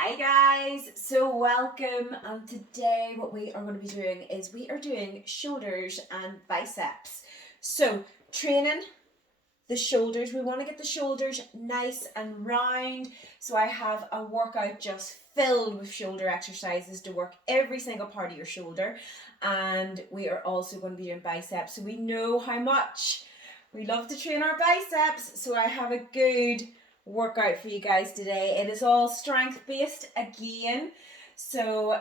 Hi guys, so welcome, and today what we are going to be doing is we are doing shoulders and biceps. So training the shoulders, we want to get the shoulders nice and round, so I have a workout just filled with shoulder exercises to work every single part of your shoulder, and we are also going to be doing biceps, so we know how much we love to train our biceps, so I have a good workout for you guys today. It is all strength based again, so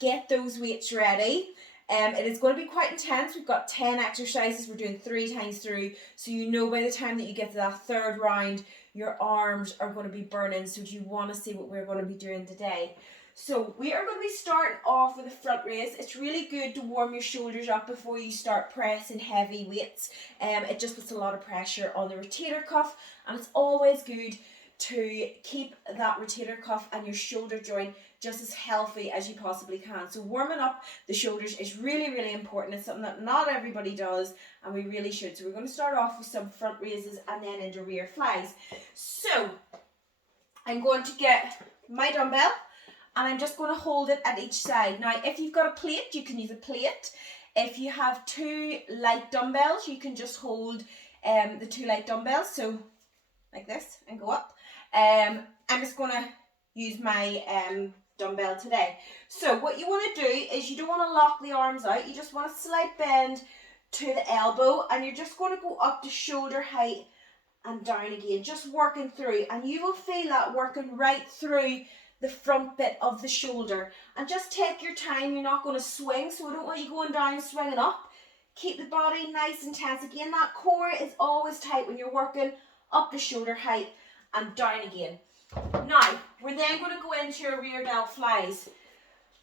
get those weights ready. It is going to be quite intense. We've got 10 exercises. We're doing 3 times through, so you know by the time that you get to that third round your arms are going to be burning. So do you want to see what we're going to be doing today? So we are going to be starting off with a front raise. It's really good to warm your shoulders up before you start pressing heavy weights. It just puts a lot of pressure on the rotator cuff, and it's always good to keep that rotator cuff and your shoulder joint just as healthy as you possibly can. So warming up the shoulders is really, really important. It's something that not everybody does, and we really should. So we're going to start off with some front raises and then into rear flies. So I'm going to get my dumbbell, and I'm just going to hold it at each side. Now, if you've got a plate, you can use a plate. If you have 2 light dumbbells, you can just hold the 2 light dumbbells, so like this, and go up. I'm just going to use my dumbbell today. So what you want to do is you don't want to lock the arms out. You just want a slight bend to the elbow, and you're just going to go up to shoulder height and down again, just working through, and you will feel that working right through the front bit of the shoulder. And just take your time. You're not going to swing, so I don't want you going down swinging up. Keep the body nice and tense. Again, that core is always tight when you're working up to shoulder height and down again. Now, we're then going to go into your rear delt flies.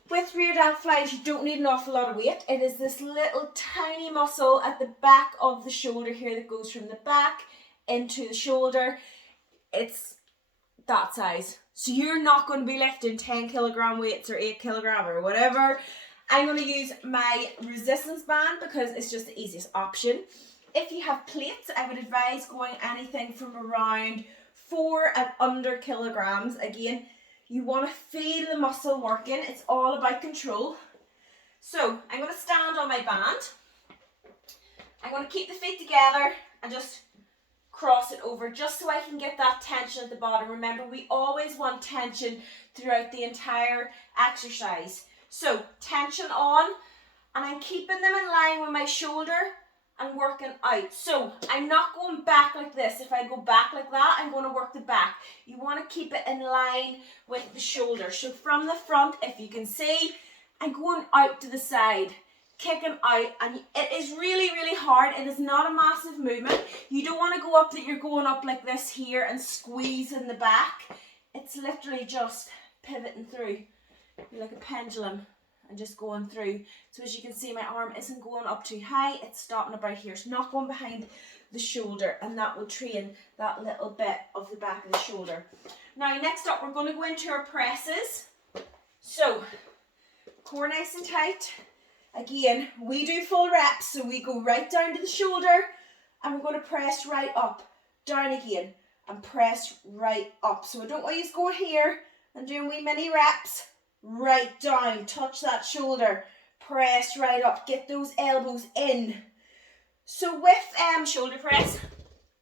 With rear delt flies, you don't need an awful lot of weight. It is this little tiny muscle at the back of the shoulder here that goes from the back into the shoulder. It's that size. So you're not going to be lifting 10 kilogram weights or 8 kilogram or whatever. I'm going to use my resistance band because it's just the easiest option. If you have plates, I would advise going anything from around 4 and under kilograms. Again, you want to feel the muscle working. It's all about control. So I'm going to stand on my band. I'm going to keep the feet together and just cross it over just so I can get that tension at the bottom. Remember, we always want tension throughout the entire exercise. So tension on, and I'm keeping them in line with my shoulder and working out. So I'm not going back like this. If I go back like that, I'm going to work the back. You want to keep it in line with the shoulder. So from the front, if you can see, I'm going out to the side, kicking out, and it is really, really hard. It is not a massive movement. You don't want to go up that you're going up like this here and squeeze in the back. It's literally just pivoting through. You're like a pendulum and just going through. So as you can see, my arm isn't going up too high. It's stopping about here. It's not going behind the shoulder, and that will train that little bit of the back of the shoulder. Now, next up, we're going to go into our presses. So, core nice and tight. Again, we do full reps, so we go right down to the shoulder, and we're going to press right up, down again, and press right up. So I don't want you to go here and doing wee mini reps. Right down, touch that shoulder, press right up, get those elbows in. So with shoulder press,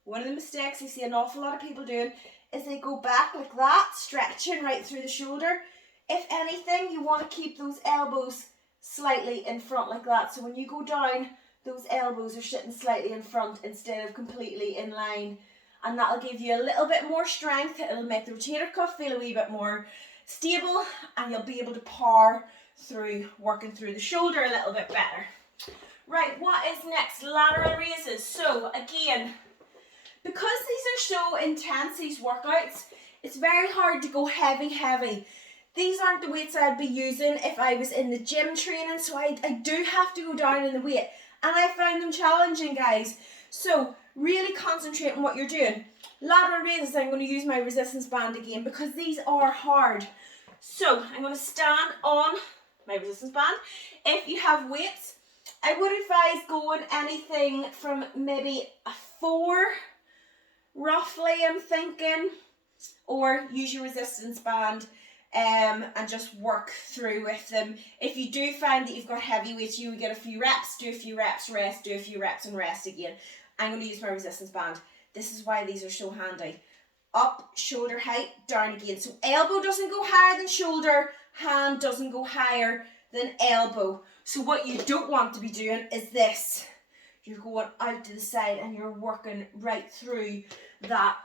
one of the mistakes I see an awful lot of people doing is they go back like that, stretching right through the shoulder. If anything, you want to keep those elbows slightly in front like that. So when you go down, those elbows are sitting slightly in front instead of completely in line. And that'll give you a little bit more strength. It'll make the rotator cuff feel a wee bit more stable, and you'll be able to power through working through the shoulder a little bit better. Right, what is next? Lateral raises. So again, because these are so intense, these workouts, it's very hard to go heavy. These aren't the weights I'd be using if I was in the gym training, so I do have to go down in the weight, and I find them challenging, guys. So really concentrate on what you're doing. Lateral raises, I'm going to use my resistance band again because these are hard. So I'm going to stand on my resistance band. If you have weights, I would advise going anything from maybe a 4, roughly, I'm thinking, or use your resistance band and just work through with them. If you do find that you've got heavy weights, you would get a few reps, do a few reps, rest, do a few reps and rest again. I'm going to use my resistance band. This is why these are so handy. Up, shoulder height, down again. So elbow doesn't go higher than shoulder, hand doesn't go higher than elbow. So what you don't want to be doing is this. You're going out to the side and you're working right through that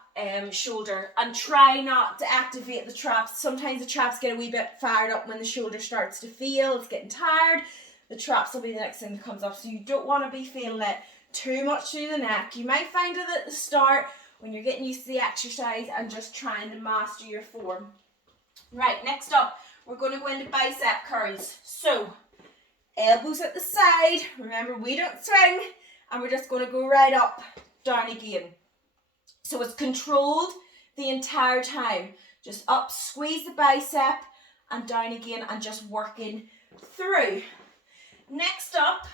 shoulder, and try not to activate the traps. Sometimes the traps get a wee bit fired up when the shoulder starts to feel it's getting tired. The traps will be the next thing that comes up, so you don't want to be feeling it too much through the neck. You might find it at the start when you're getting used to the exercise and just trying to master your form. Right, next up, we're going to go into bicep curls. So, elbows at the side. Remember, we don't swing, and we're just going to go right up, down again. So it's controlled the entire time. Just up, squeeze the bicep, and down again, and just working through. Next up,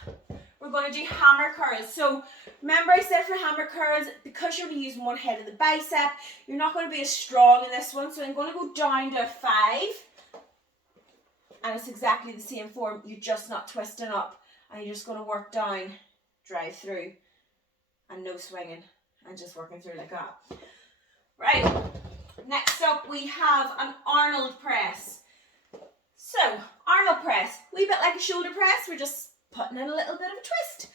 we're going to do hammer curls. So remember I said for hammer curls, because you're only using one head of the bicep, you're not going to be as strong in this one. So I'm going to go down to a 5. And it's exactly the same form. You're just not twisting up. And you're just going to work down, drive through, and no swinging. And just working through like that. Right, next up we have an Arnold press. So, Arnold press, a wee bit like a shoulder press, we're just putting in a little bit of a twist.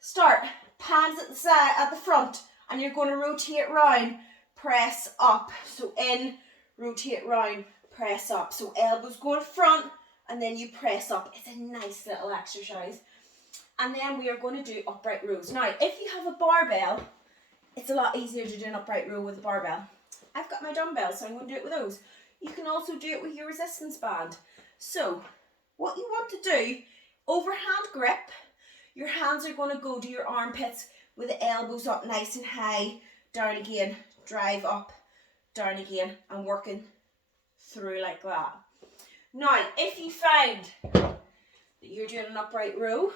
Start, palms at the side, at the front, and you're going to rotate round, press up. So in, rotate round, press up. So elbows going front, and then you press up. It's a nice little exercise. And then we are going to do upright rows. Now, if you have a barbell, it's a lot easier to do an upright row with a barbell. I've got my dumbbells, so I'm going to do it with those. You can also do it with your resistance band. So, what you want to do, overhand grip, your hands are going to go to your armpits with the elbows up nice and high, down again, drive up, down again, and working through like that. Now, if you find that you're doing an upright row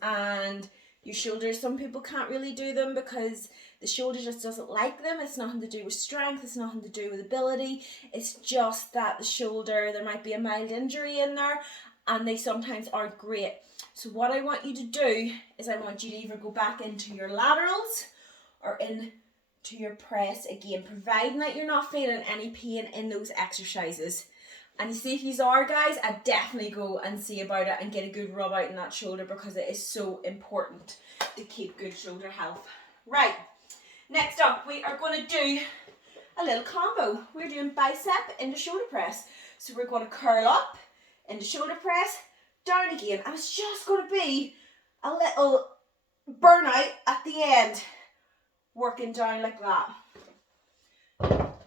and your shoulders, some people can't really do them because the shoulder just doesn't like them. It's nothing to do with strength. It's nothing to do with ability. It's just that the shoulder, there might be a mild injury in there and they sometimes aren't great. So what I want you to do is I want you to either go back into your laterals or into your press again, providing that you're not feeling any pain in those exercises. And you see, if you are, guys, I'd definitely go and see about it and get a good rub out in that shoulder because it is so important to keep good shoulder health. Right, next up, we are going to do a little combo. We're doing bicep into shoulder press. So we're going to curl up into shoulder press, down again, and it's just going to be a little burnout at the end, working down like that.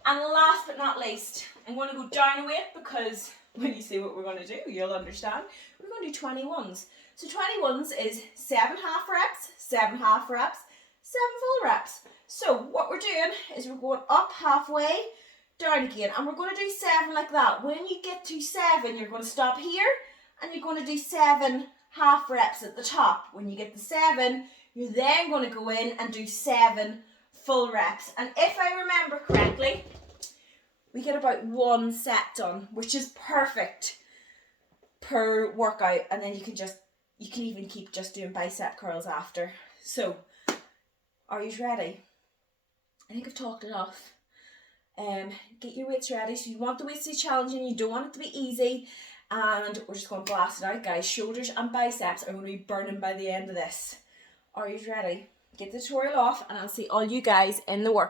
And last but not least, I'm going to go down a weight because when you see what we're going to do, you'll understand. We're going to do 21s. So 21s is 7 half reps, 7 half reps, 7 full reps. So what we're doing is we're going up halfway, down again, and we're going to do 7 like that. When you get to 7, you're going to stop here, and you're going to do 7 half reps at the top. When you get to 7, you're then going to go in and do 7 full reps. And if I remember correctly, we get about 1 set done, which is perfect per workout. And then you can even keep just doing bicep curls after. So, are you ready? I think I've talked enough. Get your weights ready. So you want the weights to be challenging, you don't want it to be easy. And we're just going to blast it out, guys. Shoulders and biceps are going to be burning by the end of this. Are you ready? Get the tutorial off and I'll see all you guys in the workout.